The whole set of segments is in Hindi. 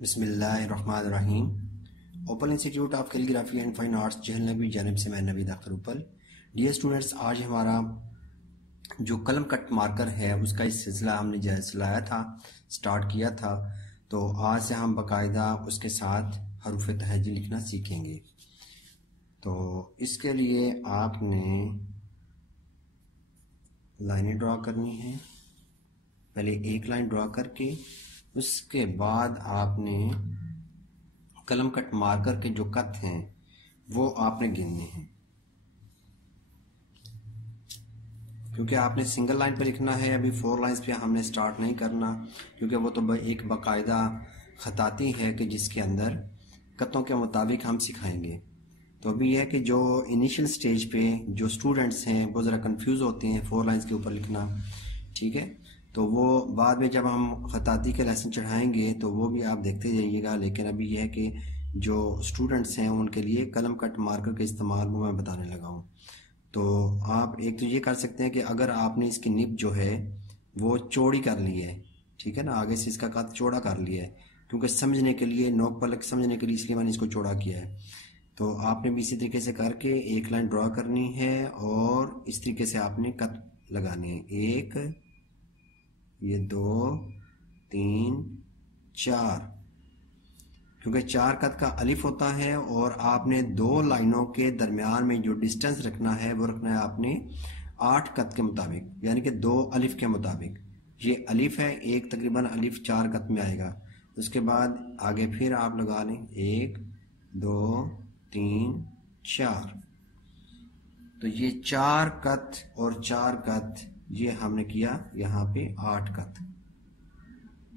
बिस्मिल्लाहिर्रहमानिर्रहीम। Open institute of calligraphy and fine arts जहल नबी जानिब से मैं नवीद अख्तर उपल। डियर स्टूडेंट्स, आज हमारा जो कलम कट मार्कर है उसका इस सिलसिला हमने चलाया था, स्टार्ट किया था। तो आज से हम बाकायदा उसके साथ हरूफ तहजी लिखना सीखेंगे। तो इसके लिए आपने लाइनें ड्रा करनी है। पहले एक लाइन ड्रा करके उसके बाद आपने कलम कट मार्कर के जो कट हैं वो आपने गिनने हैं, क्योंकि आपने सिंगल लाइन पे लिखना है। अभी 4 लाइंस पे हमने स्टार्ट नहीं करना, क्योंकि वो तो एक बाकायदा खताती है कि जिसके अंदर कतों के मुताबिक हम सिखाएंगे। तो अभी यह है कि जो इनिशियल स्टेज पे जो स्टूडेंट्स हैं वो ज़रा कंफ्यूज होते हैं 4 लाइंस के ऊपर लिखना, ठीक है। तो वो बाद में जब हम खताती के लेसन चढ़ाएंगे तो वो भी आप देखते जाइएगा। लेकिन अभी यह है कि जो स्टूडेंट्स हैं उनके लिए कलम कट मार्कर का इस्तेमाल वो मैं बताने लगा हूँ। तो आप एक तो ये कर सकते हैं कि अगर आपने इसकी निब जो है वो चौड़ी कर ली है, ठीक है ना, आगे से इसका कद चौड़ा कर लिया है, क्योंकि समझने के लिए, नोक पलक समझने के लिए इसलिए मैंने इसको चौड़ा किया है। तो आपने भी इसी तरीके से करके एक लाइन ड्रॉ करनी है और इस तरीके से आपने कट लगाने हैं। एक, ये 2, 3, 4, क्योंकि 4 कद का अलिफ होता है और आपने 2 लाइनों के दरमियान में जो डिस्टेंस रखना है वो रखना है आपने 8 कद के मुताबिक, यानी कि 2 अलिफ के मुताबिक। ये अलिफ है, एक तकरीबन अलिफ 4 कद में आएगा। उसके बाद आगे फिर आप लगा लें 1, 2, 3, 4। तो ये 4 कद और 4 कद ये हमने किया यहाँ पे 8 कद,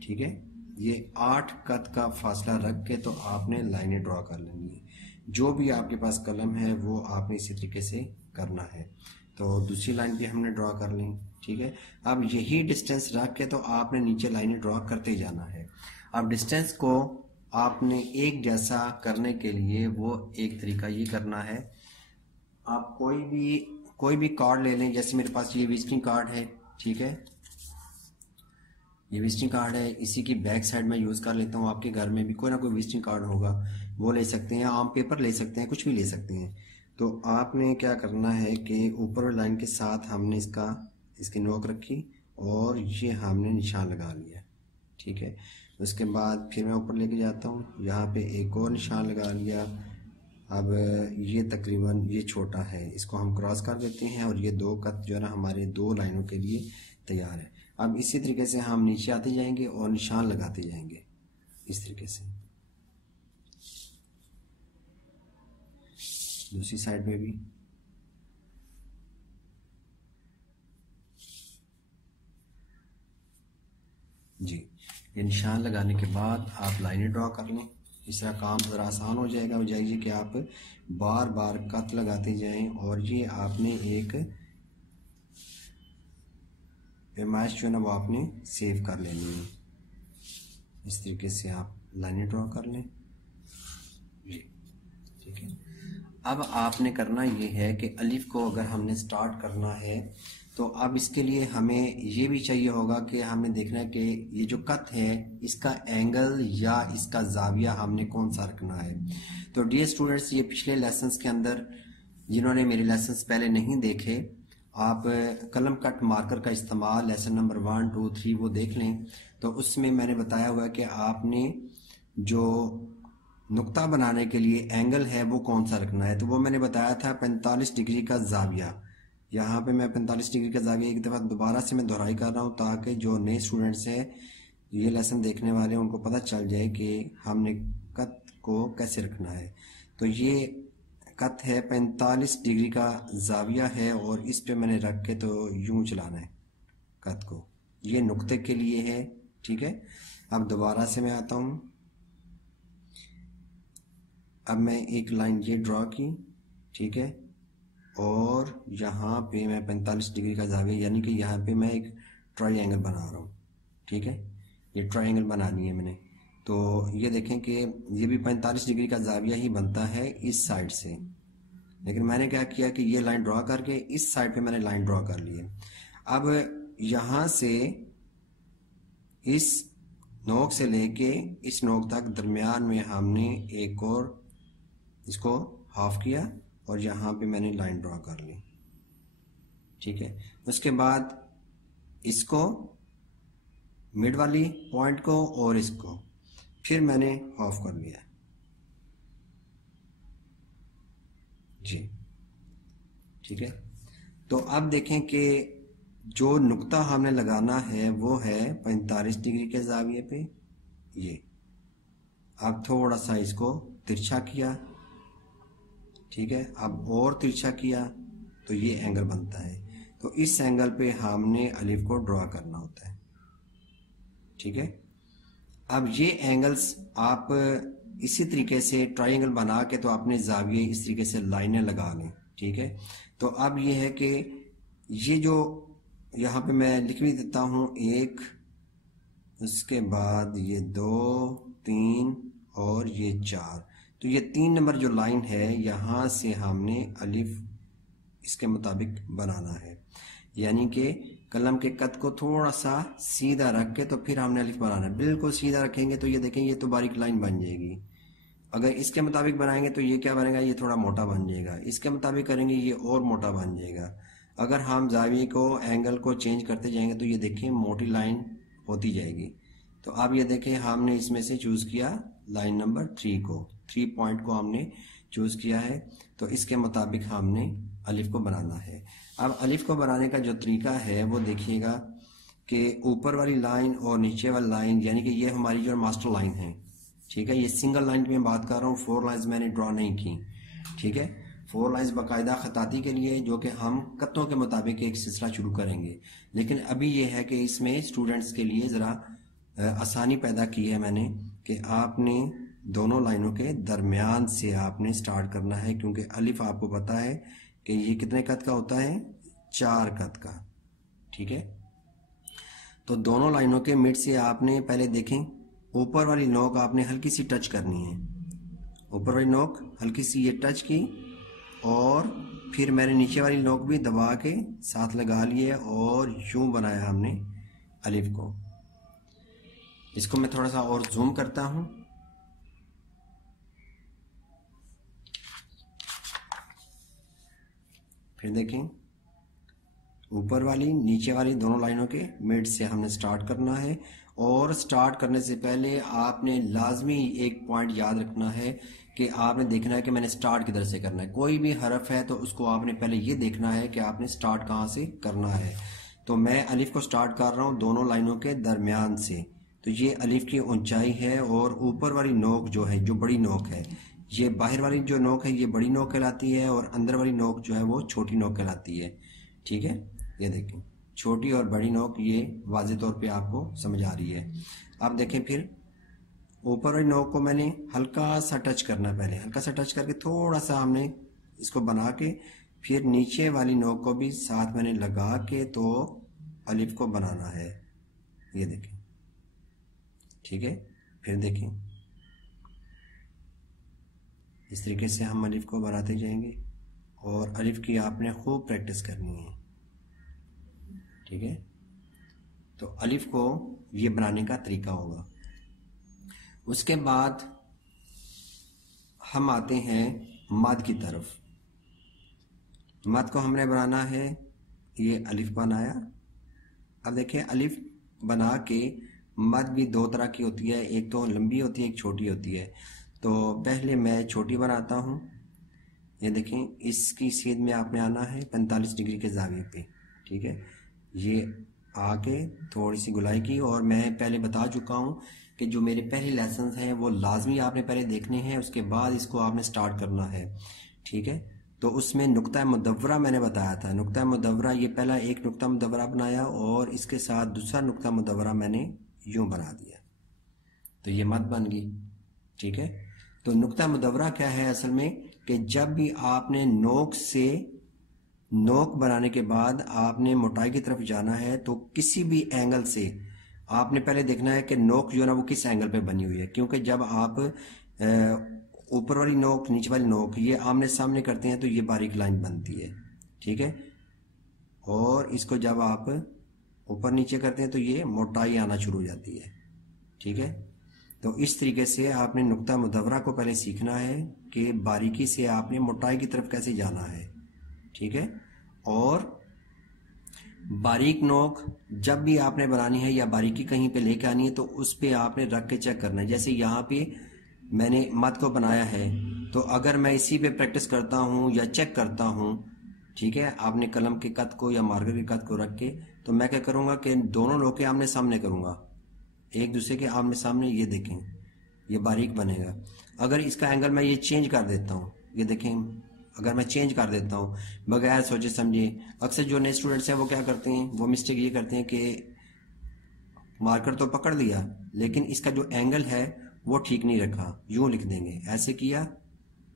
ठीक है। ये 8 कद का फासला रख के तो आपने लाइनें ड्रॉ कर लेनी है। जो भी आपके पास कलम है वो आपने इसी तरीके से करना है। तो दूसरी लाइन भी हमने ड्रॉ कर ली, ठीक है। अब यही डिस्टेंस रख के तो आपने नीचे लाइनें ड्रॉ करते जाना है। अब डिस्टेंस को आपने एक जैसा करने के लिए वो एक तरीका ये करना है, आप कोई भी कार्ड ले लें। जैसे मेरे पास ये विजिटिंग कार्ड है, ठीक है, ये विजिटिंग कार्ड है, इसी की बैक साइड में यूज़ कर लेता हूँ। आपके घर में भी कोई ना कोई विजिटिंग कार्ड होगा, वो ले सकते हैं, आम पेपर ले सकते हैं, कुछ भी ले सकते हैं। तो आपने क्या करना है कि ऊपर वाली लाइन के साथ हमने इसकी नोक रखी और ये हमने निशान लगा लिया, ठीक है। उसके बाद फिर मैं ऊपर लेके जाता हूँ, यहाँ पे एक और निशान लगा लिया। अब ये तकरीबन ये छोटा है, इसको हम क्रॉस कर देते हैं और ये 2 कट जो है ना हमारे 2 लाइनों के लिए तैयार है। अब इसी तरीके से हम नीचे आते जाएंगे और निशान लगाते जाएंगे इस तरीके से। दूसरी साइड में भी जी, ये निशान लगाने के बाद आप लाइनें ड्रॉ कर लें। इस तरह काम ज़रा आसान हो जाएगा। हो जाइए कि आप बार बार कट लगाते जाएं और ये आपने एक पैमाइश जो है ना वो आपने सेव कर लेनी है। इस तरीके से आप लाइनें ड्रॉ कर लें जी, ठीक है। अब आपने करना ये है कि अलिफ को अगर हमने स्टार्ट करना है तो अब इसके लिए हमें ये भी चाहिए होगा कि हमने देखना है कि ये जो कत है इसका एंगल या इसका जाविया हमने कौन सा रखना है। तो डियर स्टूडेंट्स, ये पिछले लेसन्स के अंदर जिन्होंने मेरे लेसन्स पहले नहीं देखे, आप कलम कट मार्कर का इस्तेमाल लेसन नंबर 1, 2, 3 वो देख लें। तो उसमें मैंने बताया हुआ है कि आपने जो नुक्ता बनाने के लिए एंगल है वो कौन सा रखना है। तो वो मैंने बताया था 45 डिग्री का जाविया। यहाँ पे मैं 45 डिग्री का जाविया एक दफ़ा दोबारा से मैं दोहराई कर रहा हूँ ताकि जो नए स्टूडेंट्स हैं ये लेसन देखने वाले उनको पता चल जाए कि हमने कत को कैसे रखना है। तो ये कत है 45 डिग्री का जाविया है और इस पे मैंने रख के तो यूं चलाना है कत को, ये नुक्ते के लिए है, ठीक है। अब दोबारा से मैं आता हूँ। अब मैं एक लाइन ये ड्रॉ की, ठीक है, और यहाँ पे मैं 45 डिग्री का जाविया, यानी कि यहाँ पे मैं एक ट्रायंगल बना रहा हूँ, ठीक है। ये ट्रायंगल बनानी है मैंने। तो ये देखें कि ये भी 45 डिग्री का जाविया ही बनता है इस साइड से, लेकिन मैंने क्या किया कि ये लाइन ड्रॉ करके इस साइड पे मैंने लाइन ड्रॉ कर ली है। अब यहाँ से इस नोक से लेके इस नोक तक दरमियान में हमने एक और इसको हाफ किया और यहाँ पे मैंने लाइन ड्रॉ कर ली। ठीक है, उसके बाद इसको मिड वाली पॉइंट को और इसको फिर मैंने हाफ कर लिया जी। ठीक है, तो अब देखें कि जो नुक्ता हमने लगाना है वो है 45 डिग्री के जाविये पे। ये अब थोड़ा सा इसको तिरछा किया। ठीक है, अब और तिरछा किया तो ये एंगल बनता है। तो इस एंगल पे हमने अलिफ को ड्रॉ करना होता है। ठीक है, अब ये एंगल्स आप इसी तरीके से ट्रायंगल बना के तो आपने जाविये इस तरीके से लाइनें लगा लें। ठीक है, तो अब ये है कि ये जो यहाँ पे मैं लिख भी देता हूँ, एक, उसके बाद ये 2, 3 और ये 4। तो ये 3 नंबर जो लाइन है यहाँ से हमने अलिफ इसके मुताबिक बनाना है, यानी कि कलम के कद को थोड़ा सा सीधा रख के तो फिर हमने अलिफ बनाना है। बिल्कुल सीधा रखेंगे तो ये देखें ये तो बारीक लाइन बन जाएगी। अगर इसके मुताबिक बनाएंगे तो ये क्या बनेगा, ये थोड़ा मोटा बन जाएगा। इसके मुताबिक करेंगे ये और मोटा बन जाएगा। अगर हम जाविये को एंगल को चेंज करते जाएंगे तो ये देखें मोटी लाइन होती जाएगी। तो अब ये देखें हमने इसमें से चूज़ किया लाइन नंबर 3 को, 3 पॉइंट को हमने चूज़ किया है। तो इसके मुताबिक हमने अलिफ को बनाना है। अब अलिफ को बनाने का जो तरीका है वो देखिएगा कि ऊपर वाली लाइन और नीचे वाली लाइन, यानी कि ये हमारी जो मास्टर लाइन है। ठीक है, ये सिंगल लाइन की मैं बात कर रहा हूँ, 4 लाइन्स मैंने ड्रॉ नहीं की। ठीक है, 4 लाइन्स बाकायदा खताती के लिए जो कि हम कत्तों के मुताबिक एक सिलसिला शुरू करेंगे। लेकिन अभी ये है कि इसमें स्टूडेंट्स के लिए ज़रा आसानी पैदा की है मैंने कि आपने दोनों लाइनों के दरमियान से आपने स्टार्ट करना है, क्योंकि अलिफ आपको पता है कि ये कितने कद का होता है, 4 कद का। ठीक है, तो दोनों लाइनों के मिड से आपने पहले देखें ऊपर वाली नोक आपने हल्की सी टच करनी है। ऊपर वाली नोक हल्की सी ये टच की और फिर मैंने नीचे वाली नोक भी दबा के साथ लगा लिए और यूं बनाया हमने अलिफ को। इसको मैं थोड़ा सा और जूम करता हूं। फिर देखें ऊपर वाली नीचे वाली दोनों लाइनों के मिड से हमने स्टार्ट करना है। और स्टार्ट करने से पहले आपने लाजमी एक पॉइंट याद रखना है कि आपने देखना है कि मैंने स्टार्ट किधर से करना है। कोई भी हरफ है तो उसको आपने पहले ये देखना है कि आपने स्टार्ट कहाँ से करना है। तो मैं अलिफ को स्टार्ट कर रहा हूँ दोनों लाइनों के दरमियान से। तो ये अलिफ की ऊंचाई है और ऊपर वाली नोक जो है, जो बड़ी नोक है, ये बाहर वाली जो नोक है ये बड़ी नोक कहलाती है और अंदर वाली नोक जो है वो छोटी नोक कहलाती है। ठीक है, ये देखें छोटी और बड़ी नोक ये वाज़ेह तौर पे आपको समझ आ रही है। अब देखें फिर ऊपर वाली नोक को मैंने हल्का सा टच करना, पहले हल्का सा टच करके थोड़ा सा हमने इसको बना के फिर नीचे वाली नोक को भी साथ मैंने लगा के तो अलिफ को बनाना है। ये देखें, ठीक है, फिर देखें इस तरीके से हम अलिफ को बनाते जाएंगे और अलिफ की आपने खूब प्रैक्टिस करनी है। ठीक है, तो अलिफ को ये बनाने का तरीका होगा। उसके बाद हम आते हैं मद की तरफ। मद को हमने बनाना है, ये अलिफ बनाया। अब देखें अलिफ बना के मद भी 2 तरह की होती है, एक तो लंबी होती है, एक छोटी होती है। तो पहले मैं छोटी बनाता हूँ। ये देखें इसकी सीध में आपने आना है 45 डिग्री के जाविये पे। ठीक है, ये आके थोड़ी सी गुलाई की। और मैं पहले बता चुका हूँ कि जो मेरे पहले लेसन हैं वो लाजमी आपने पहले देखने हैं, उसके बाद इसको आपने स्टार्ट करना है। ठीक है, तो उसमें नुक्ता मुदव्वरा मैंने बताया था। नुक्ता मुदव्वरा ये पहला एक नुक्ता मुदव्वरा बनाया और इसके साथ दूसरा नुक्ता मुदव्वरा मैंने यूं बना दिया, तो ये मद बन गई। ठीक है, तो नुक्ता मुदव्वरा क्या है असल में कि जब भी आपने नोक से नोक बनाने के बाद आपने मोटाई की तरफ जाना है तो किसी भी एंगल से आपने पहले देखना है कि नोक जो है ना वो किस एंगल पे बनी हुई है। क्योंकि जब आप ऊपर वाली नोक नीचे वाली नोक ये आमने सामने करते हैं तो ये बारीक लाइन बनती है। ठीक है, और इसको जब आप ऊपर नीचे करते हैं तो ये मोटाई आना शुरू हो जाती है। ठीक है। तो इस तरीके से आपने नुक्ता मुदव्वरा को पहले सीखना है कि बारीकी से आपने मोटाई की तरफ कैसे जाना है, ठीक है। और बारीक नोक जब भी आपने बनानी है या बारीकी कहीं पे लेके आनी है तो उस पे आपने रख के चेक करना है। जैसे यहाँ पे मैंने मद को बनाया है, तो अगर मैं इसी पे प्रैक्टिस करता हूँ या चेक करता हूँ, ठीक है, आपने कलम के कद को या मार्कर के कद को रख के, तो मैं क्या करूँगा कि दोनों नोके आमने सामने करूँगा, एक दूसरे के आमने सामने। ये देखें, ये बारीक बनेगा। अगर इसका एंगल मैं ये चेंज कर देता हूँ, ये देखें, अगर मैं चेंज कर देता हूँ बगैर सोचे समझे, अक्सर जो नए स्टूडेंट्स हैं वो क्या करते हैं, वो मिस्टेक ये करते हैं कि मार्कर तो पकड़ लिया लेकिन इसका जो एंगल है वो ठीक नहीं रखा, यूं लिख देंगे, ऐसे किया,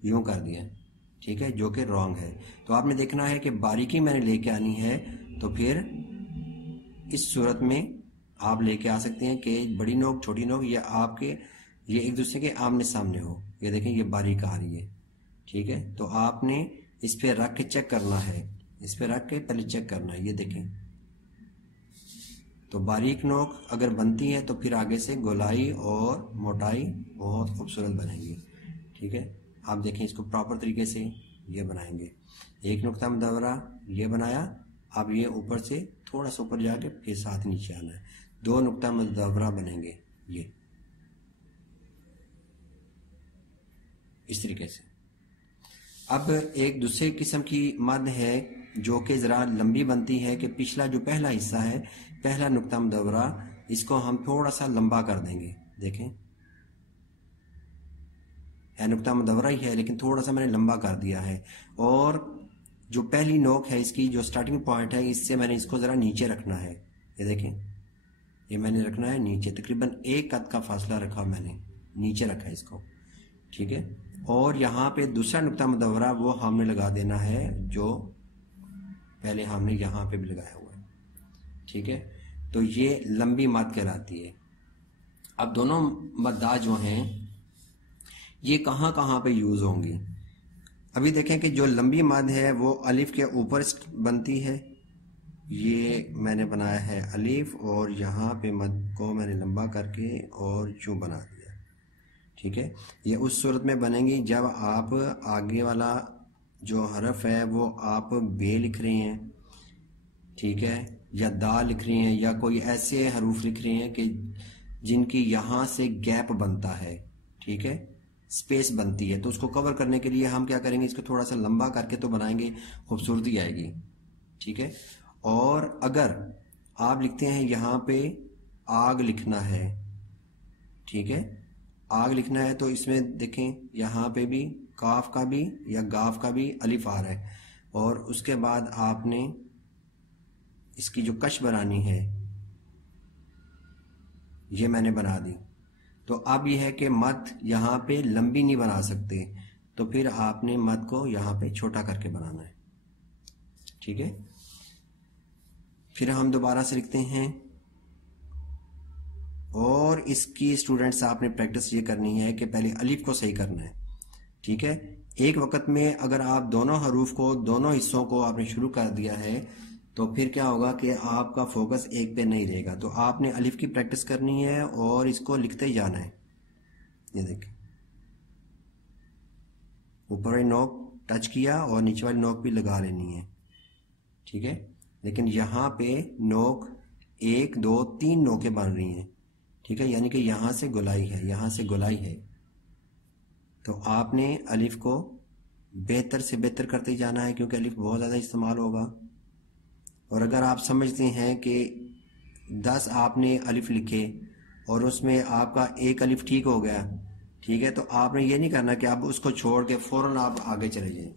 यूं कर दिया, ठीक है, जो कि रॉन्ग है। तो आपने देखना है कि बारीकी मैंने लेके आनी है, तो फिर इस सूरत में आप लेके आ सकते हैं कि बड़ी नोक छोटी नोक या आपके ये एक दूसरे के आमने सामने हो। ये देखें, ये बारीक आ रही है, ठीक है। तो आपने इस पे रख के चेक करना है, इस पे रख के पहले चेक करना है। ये देखें, तो बारीक नोक अगर बनती है तो फिर आगे से गोलाई और मोटाई बहुत खूबसूरत बनेगी, ठीक है। आप देखें, इसको प्रॉपर तरीके से ये बनाएंगे। एक नुक्ता मुदव्वरा ये बनाया, अब ये ऊपर से थोड़ा सा ऊपर जाके फिर साथ नीचे आना है, दो नुक्ता मुदव्वरा बनेंगे ये इस तरीके से। अब एक दूसरे किस्म की मद है जो कि ज़रा लंबी बनती है कि पिछला जो पहला हिस्सा है, पहला नुक्ता मुदव्वरा, इसको हम थोड़ा सा लंबा कर देंगे। देखें, है नुक्ता मुदव्वरा ही है लेकिन थोड़ा सा मैंने लंबा कर दिया है। और जो पहली नोक है इसकी, जो स्टार्टिंग पॉइंट है, इससे मैंने इसको ज़रा नीचे रखना है। ये देखें, ये मैंने रखना है नीचे, तकरीबन एक कद का फासला रखा मैंने, नीचे रखा है इसको, ठीक है। और यहाँ पे दूसरा नुक्ता मुदव्वरा वो हमने लगा देना है जो पहले हमने यहाँ पे भी लगाया हुआ है, ठीक है। तो ये लंबी मद कहलाती है। अब दोनों मद्दा जो हैं ये कहाँ कहाँ पे यूज़ होंगी। अभी देखें कि जो लंबी मद है वो अलिफ के ऊपर बनती है, ये मैंने बनाया है अलिफ, और यहाँ पे मद को मैंने लंबा करके और यूँ बना दिया, ठीक है। ये उस सूरत में बनेंगी जब आप आगे वाला जो हरफ है वो आप बे लिख रहे हैं, ठीक है, या दा लिख रहे हैं, या कोई ऐसे हरूफ लिख रहे हैं कि जिनकी यहाँ से गैप बनता है, ठीक है, स्पेस बनती है। तो उसको कवर करने के लिए हम क्या करेंगे, इसको थोड़ा सा लंबा करके तो बनाएंगे, खूबसूरती आएगी, ठीक है। और अगर आप लिखते हैं यहाँ पे आग लिखना है, ठीक है, आग लिखना है, तो इसमें देखें यहाँ पे भी काफ का भी या गाफ का भी अलिफ आ रहा है, और उसके बाद आपने इसकी जो कश बनानी है ये मैंने बना दी। तो अब यह है कि मद यहाँ पे लंबी नहीं बना सकते, तो फिर आपने मद को यहाँ पे छोटा करके बनाना है, ठीक है। फिर हम दोबारा से लिखते हैं, और इसकी स्टूडेंट्स आपने प्रैक्टिस ये करनी है कि पहले अलिफ को सही करना है, ठीक है। एक वक्त में अगर आप दोनों हरूफ को, दोनों हिस्सों को आपने शुरू कर दिया है तो फिर क्या होगा कि आपका फोकस एक पे नहीं रहेगा। तो आपने अलिफ की प्रैक्टिस करनी है और इसको लिखते ही जाना है। ये देखिए, ऊपर वाली नोक टच किया और नीचे वाली नोक भी लगा लेनी है, ठीक है। लेकिन यहाँ पे नोक 1 2 3 नोकें बन रही हैं, ठीक है, यानी कि यहाँ से गोलाई है, यहाँ से गोलाई है। तो आपने अलिफ को बेहतर से बेहतर करते जाना है क्योंकि अलिफ बहुत ज़्यादा इस्तेमाल होगा। और अगर आप समझते हैं कि 10 आपने अलिफ लिखे और उसमें आपका एक अलिफ ठीक हो गया, ठीक है, तो आपने ये नहीं करना कि आप उसको छोड़ के फ़ौरन आप आगे चले जाएं।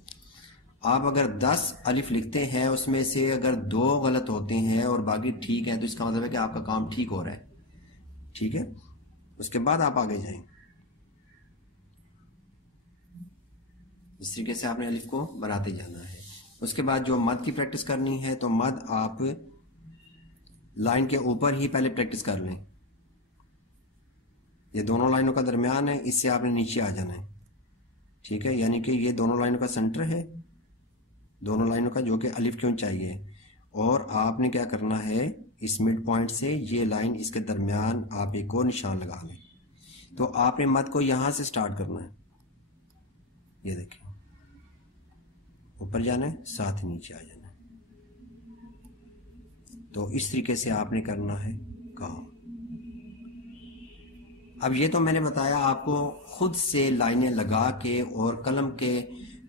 आप अगर 10 अलिफ लिखते हैं उसमें से अगर 2 गलत होते हैं और बाकी ठीक हैं तो इसका मतलब है कि आपका काम ठीक हो रहा है, ठीक है। उसके बाद आप आगे जाएं। इस तरीके से आपने अलिफ को बनाते जाना है। उसके बाद जो मद की प्रैक्टिस करनी है तो मद आप लाइन के ऊपर ही पहले प्रैक्टिस कर लें। ये दोनों लाइनों का दरमियान है, इससे आपने नीचे आ जाना है, ठीक है। यानी कि ये दोनों लाइनों का सेंटर है, दोनों लाइनों का, जो कि अलिफ की ऊंचाई है। और आपने क्या करना है, इस मिड पॉइंट से ये लाइन इसके दरमियान आप एक और निशान लगा लें। तो आपने मद को यहां से स्टार्ट करना है, ये देखिए ऊपर जाना है, साथ ही नीचे आ जाना है। तो इस तरीके से आपने करना है काम। अब ये तो मैंने बताया आपको खुद से लाइनें लगा के और कलम के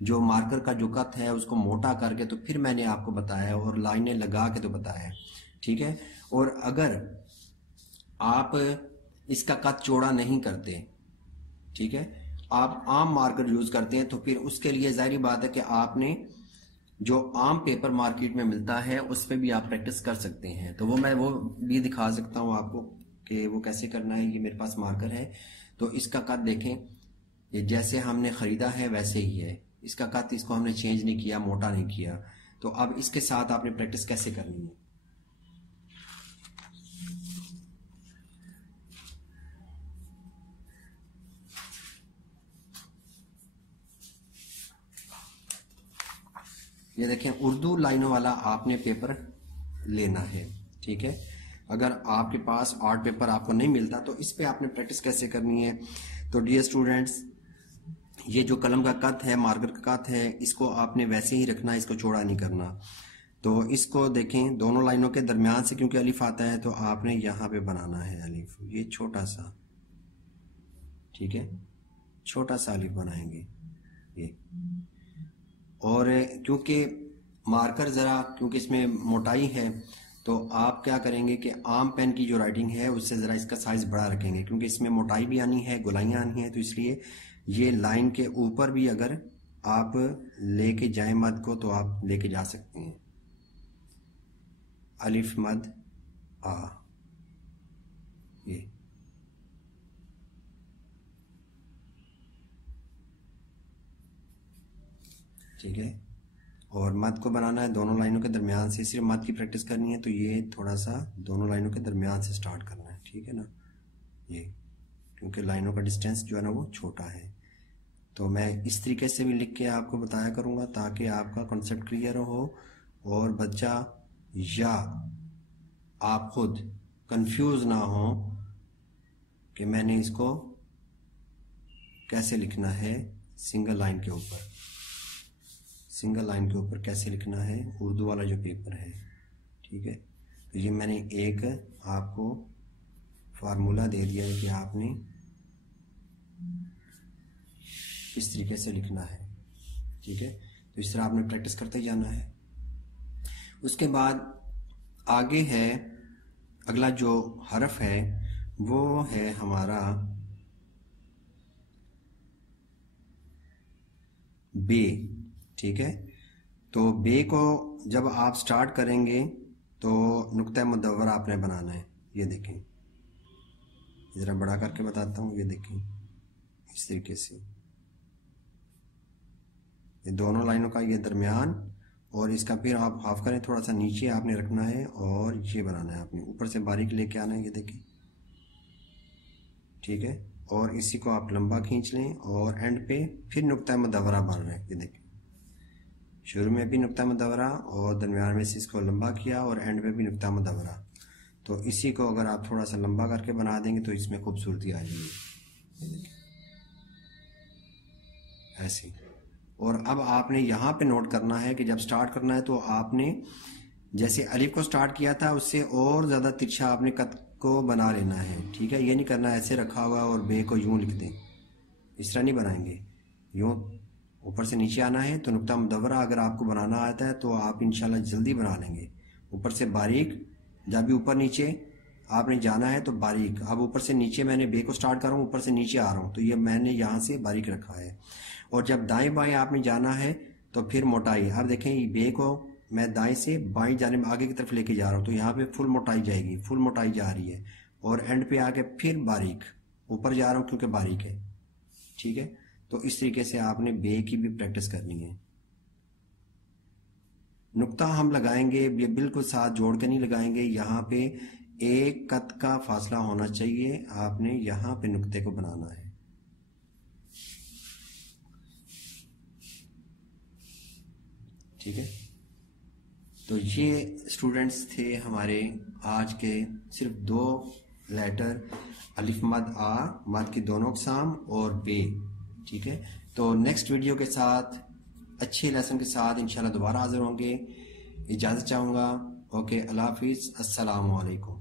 जो मार्कर का जो कत है उसको मोटा करके, तो फिर मैंने आपको बताया और लाइनें लगा के तो बताया, ठीक है। और अगर आप इसका कत चौड़ा नहीं करते, ठीक है, आप आम मार्कर यूज करते हैं, तो फिर उसके लिए जाहिर बात है कि आपने जो आम पेपर मार्केट में मिलता है उस पर भी आप प्रैक्टिस कर सकते हैं। तो मैं वो भी दिखा सकता हूँ आपको कि वो कैसे करना है। ये मेरे पास मार्कर है, तो इसका कट देखें, ये जैसे हमने खरीदा है वैसे ही है, इसका कट इसको हमने चेंज नहीं किया, मोटा नहीं किया। तो अब इसके साथ आपने प्रैक्टिस कैसे करनी है। ये देखें, उर्दू लाइनों वाला आपने पेपर लेना है, ठीक है। अगर आपके पास आर्ट पेपर आपको नहीं मिलता तो इस पे आपने प्रैक्टिस कैसे करनी है। तो डियर स्टूडेंट्स, ये जो कलम का कत है, मार्कर का कत है, इसको आपने वैसे ही रखना है, इसको चौड़ा नहीं करना। तो इसको देखें, दोनों लाइनों के दरमियान से क्योंकि अलिफ आता है तो आपने यहाँ पे बनाना है अलिफ, ये छोटा सा, ठीक है, छोटा सा अलिफ बनाएंगे ये। और क्योंकि मार्कर ज़रा, क्योंकि इसमें मोटाई है, तो आप क्या करेंगे कि आम पेन की जो राइटिंग है उससे ज़रा इसका साइज़ बड़ा रखेंगे, क्योंकि इसमें मोटाई भी आनी है, गोलाइयाँ आनी है। तो इसलिए ये लाइन के ऊपर भी अगर आप लेके जाएं मद को तो आप लेके जा सकते हैं। अलिफ मद आ, ये ठीक है। और मद को बनाना है दोनों लाइनों के दरमियान से, सिर्फ मद की प्रैक्टिस करनी है तो ये थोड़ा सा दोनों लाइनों के दरमियान से स्टार्ट करना है, ठीक है ना, ये क्योंकि लाइनों का डिस्टेंस जो है ना वो छोटा है। तो मैं इस तरीके से भी लिख के आपको बताया करूँगा ताकि आपका कॉन्सेप्ट क्लियर हो और बच्चा या आप खुद कंफ्यूज ना हो कि मैंने इसको कैसे लिखना है। सिंगल लाइन के ऊपर, सिंगल लाइन के ऊपर कैसे लिखना है उर्दू वाला जो पेपर है, ठीक है। तो ये मैंने एक आपको फार्मूला दे दिया है कि आपने इस तरीके से लिखना है, ठीक है। तो इस तरह आपने प्रैक्टिस करते जाना है। उसके बाद आगे है अगला जो हरफ है वो है हमारा बे, ठीक है। तो बे को जब आप स्टार्ट करेंगे तो नुक्ता मुदव्वर आपने बनाना है। ये देखें, ज़रा बड़ा करके बताता हूँ, ये देखें इस तरीके से, ये दोनों लाइनों का ये दरमियान, और इसका फिर आप हाफ करें, थोड़ा सा नीचे आपने रखना है और ये बनाना है आपने, ऊपर से बारीक लेके आना है, ये देखें, ठीक है। और इसी को आप लंबा खींच लें और एंड पे फिर नुक्ता मुदव्वरा बन रहे हैं, ये देखें, शुरू में भी नुक्ता मुदव्वरा और दरमियान में से इसको लंबा किया और एंड पे भी नुक्ता मुदव्वरा। तो इसी को अगर आप थोड़ा सा लंबा करके बना देंगे तो इसमें खूबसूरती आ जाएगी, ऐसे। और अब आपने यहाँ पे नोट करना है कि जब स्टार्ट करना है तो आपने जैसे अलिफ को स्टार्ट किया था उससे और ज़्यादा तिरछा आपने कत को बना लेना है, ठीक है। ये नहीं करना ऐसे रखा हुआ और बे को यूं लिख दें, इस तरह नहीं बनाएंगे, यूं ऊपर से नीचे आना है। तो नुक्ता मुदव्वरा अगर आपको बनाना आता है तो आप इंशाल्लाह जल्दी बना लेंगे। ऊपर से बारीक, जब भी ऊपर नीचे आपने जाना है तो बारीक। अब ऊपर से नीचे मैंने बे को स्टार्ट कर रहा हूँ, ऊपर से नीचे आ रहा हूँ, तो ये मैंने यहाँ से बारीक रखा है। और जब दाएं बाएं आपने जाना है तो फिर मोटाई, आप देखें बे को मैं दाएं से बाएं जाने आगे की तरफ लेके जा रहा हूँ, तो यहाँ पे फुल मोटाई जाएगी, फुल मोटाई जा रही है। और एंड पे आके फिर बारीक ऊपर जा रहा हूँ क्योंकि बारीक है, ठीक है। तो इस तरीके से आपने बे की भी प्रैक्टिस करनी है। नुक्ता हम लगाएंगे ये बिल्कुल साथ जोड़ के नहीं लगाएंगे, यहाँ पे एक कत का फासला होना चाहिए, आपने यहाँ पे नुक्ते को बनाना है, ठीक है। तो ये स्टूडेंट्स थे हमारे आज के सिर्फ 2 लेटर, अलिफ मद आ, मद की दोनों अक़साम और बे। ठीक है, तो नेक्स्ट वीडियो के साथ अच्छे लेसन के साथ इंशाल्लाह दोबारा हाजिर होंगे। इजाज़त चाहूँगा। ओके, अल्लाह हाफिज़, अस्सलामु अलैकुम।